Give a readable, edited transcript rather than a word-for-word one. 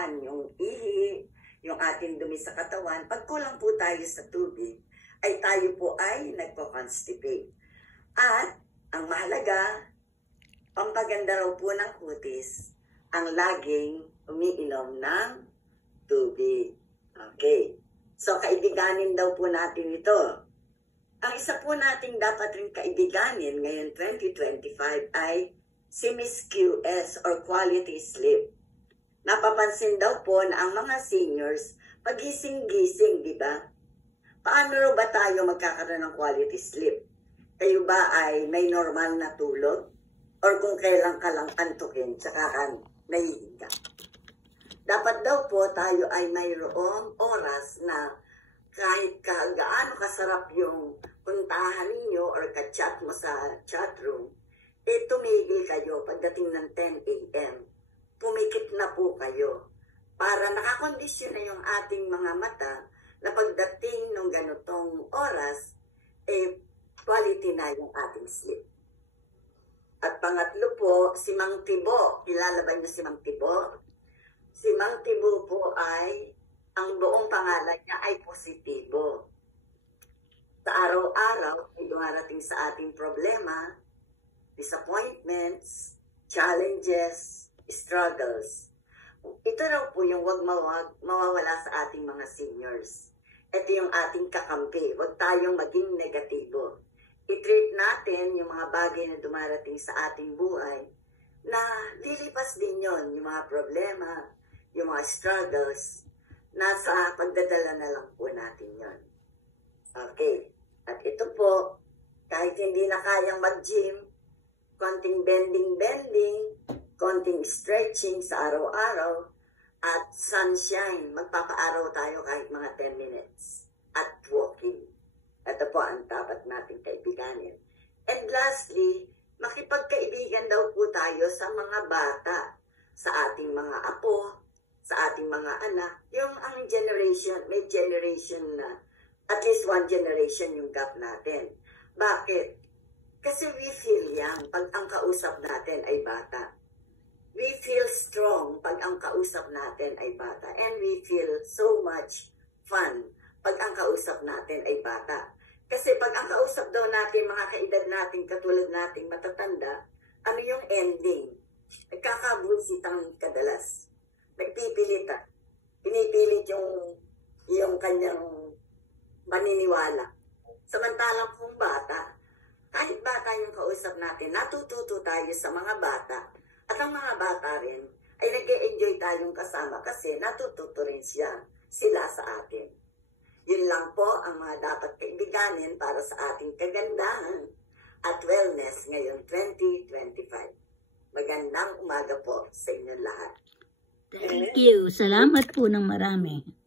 yung ihi, yung ating dumi sa katawan, pag kulang po tayo sa tubig, ay tayo po ay nagko-constipate. At ang mahalaga, pampaganda raw po ng kutis, ang laging umiinom ng tubig. Okay. So, kaibiganin daw po natin ito. Ang isa po nating dapat rin kaibiganin ngayon 2025 ay si Miss QS or Quality Sleep. Napapansin daw po na ang mga seniors, pagising-gising, di ba? Paano raw ba tayo magkakaroon ng quality sleep? Kayo ba ay may normal na tulog? Or kung kailan ka lang antukin, tsaka ka nahihiga? Dapat daw po tayo ay mayroong oras na kahit gaano kasarap yung puntahan ninyo or ka-chat mo sa chat room, tumigil kayo pagdating ng 10 a.m. Pumikit na po kayo para nakakondisyon na yung ating mga mata na pagdating ng ganitong oras, quality na yung ating sleep. At pangatlo po, si Mang Tibo. Kilala ba niyo si Mang Tibo? Si Mang Tibo po ay, ang buong pangalan niya ay positibo. Sa araw-araw, ay dumarating sa ating problema, disappointments, challenges, struggles. Ito raw po yung wag mawawala sa ating mga seniors. Ito yung ating kakampi. Huwag tayong maging negatibo. I-treat natin yung mga bagay na dumarating sa ating buhay na lilipas din yon, yung mga problema, yung mga struggles. Nasa pagdadala na lang po natin yon. Okay. At ito po, kahit hindi na kayang mag-gym, konting bending, konting stretching sa araw-araw, at sunshine, magpapaaraw tayo kahit mga 10 minutes. At walking. Ito po ang dapat nating kaibiganin. And lastly, makipagkaibigan daw po tayo sa mga bata, sa ating mga apo, sa ating mga anak. Yung ang generation, may generation na, at least one generation yung gap natin. Bakit? Kasi we feel young pag ang kausap natin ay bata. We feel strong pag ang kausap natin ay bata. And we feel so much fun pag ang kausap natin ay bata. Kasi pag ang kausap daw natin, mga kaedad natin, katulad nating matatanda, ano yung ending? Nagkakabunsitang kadalas. Nagpipilitan. Pinipilit yung kanyang maniniwala. Samantalang kung bata, kahit bata yung kausap natin, natututo tayo sa mga bata. At ang mga bata rin ay nag-e-enjoy tayong kasama kasi natututo rin sila sa atin. Yun lang po ang mga dapat kaibiganin para sa ating kagandahan at wellness ngayong 2025. Magandang umaga po sa inyo lahat. Thank you. Salamat po ng marami.